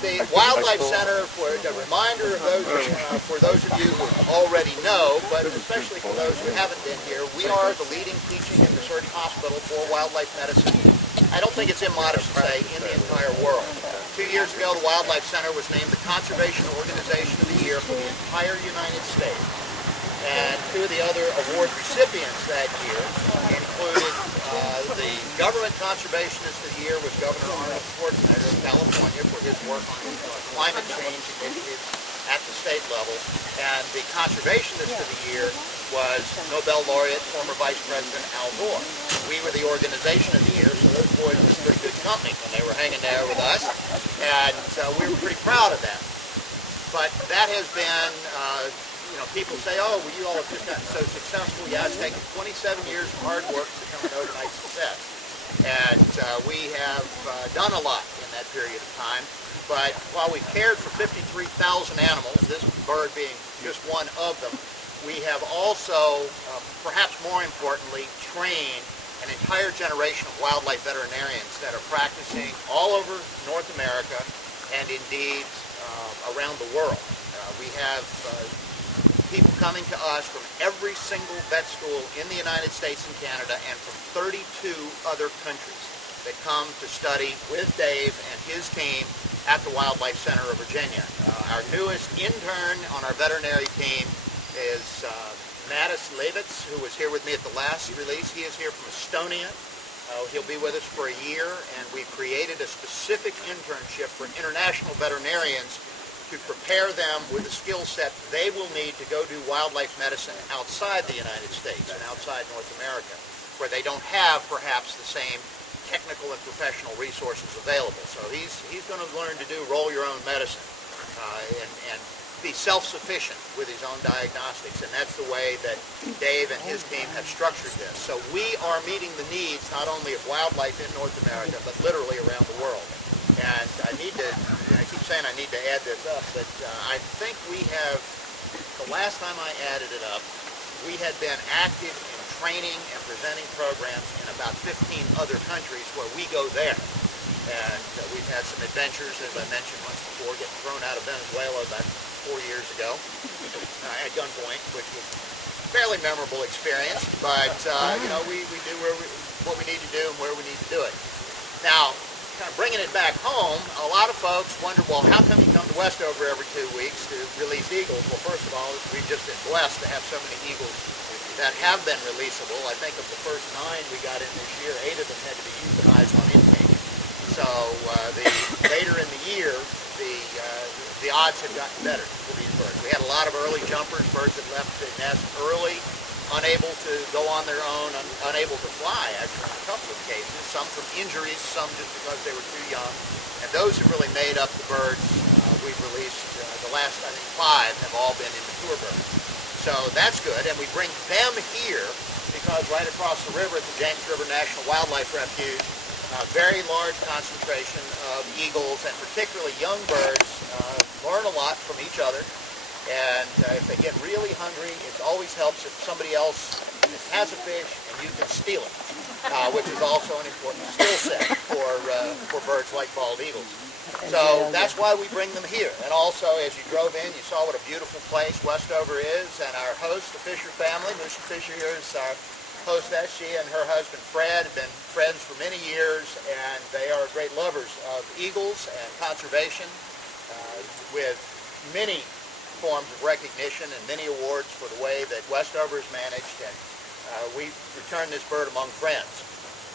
the Wildlife Center, for a reminder of those, for those of you who already know, but especially for those who haven't been here, we are the leading teaching and research hospital for wildlife medicine. I don't think it's immodest to say in the entire world. 2 years ago, the Wildlife Center was named the Conservation Organization of the Year for the entire United States. And two of the other award recipients that year included the Government Conservationist of the Year was Governor Arnold Schwarzenegger of California for his work on climate change initiatives at the state level. And the Conservationist of the Year was Nobel laureate, former Vice President Al Gore. We were the Organization of the Year, so those boys were pretty good company when they were hanging there with us. And we were pretty proud of that. But that has been, you know, people say, oh, well, you all have just gotten so successful. Yeah, it's taken 27 years of hard work to become an overnight success. And we have done a lot in that period of time. But while we've cared for 53,000 animals, this bird being just one of them, we have also, perhaps more importantly, trained an entire generation of wildlife veterinarians that are practicing all over North America and indeed around the world. We have people coming to us from every single vet school in the United States and Canada and from 32 other countries that come to study with Dave and his team at the Wildlife Center of Virginia. Our newest intern on our veterinary team is Mattis Levitz, who was here with me at the last release. He is here from Estonia. He'll be with us for a year, and we've created a specific internship for international veterinarians to prepare them with the skill set they will need to go do wildlife medicine outside the United States and outside North America, where they don't have perhaps the same technical and professional resources available. So he's going to learn to do roll your own medicine and be self-sufficient with his own diagnostics, and that's the way that Dave and his team have structured this. So we are meeting the needs not only of wildlife in North America, but literally around the world. And I keep saying I need to add this up, but I think we have, the last time I added it up, we had been active in training and presenting programs in about 15 other countries where we go there. And we've had some adventures, as I mentioned once before, getting thrown out of Venezuela about 4 years ago at gunpoint, which was a fairly memorable experience. But, you know, we do what we need to do and where we need to do it. Now, kind of bringing it back home, a lot of folks wonder, well, how come you come to Westover every 2 weeks to release eagles? Well, first of all, we've just been blessed to have so many eagles that have been releasable. I think of the first 9 we got in this year, 8 of them had to be euthanized on intake. So later in the year, the odds have gotten better for these birds. We had a lot of early jumpers, birds that left the nest early, unable to go on their own, unable to fly, actually, in a couple of cases, some from injuries, some just because they were too young. And those have really made up the birds we've released. The last, I think, 5 have all been immature birds. So that's good, and we bring them here because right across the river at the James River National Wildlife Refuge, a very large concentration of eagles, and particularly young birds, learn a lot from each other. And if they get really hungry, it always helps if somebody else has a fish and you can steal it, which is also an important skill set for birds like bald eagles. So that's why we bring them here. And also, as you drove in, you saw what a beautiful place Westover is, and our host, the Fisher family, Lucy Fisher here is our hostess. She and her husband Fred have been friends for many years, and they are great lovers of eagles and conservation, with many forms of recognition and many awards for the way that Westover is managed, and we return this bird among friends.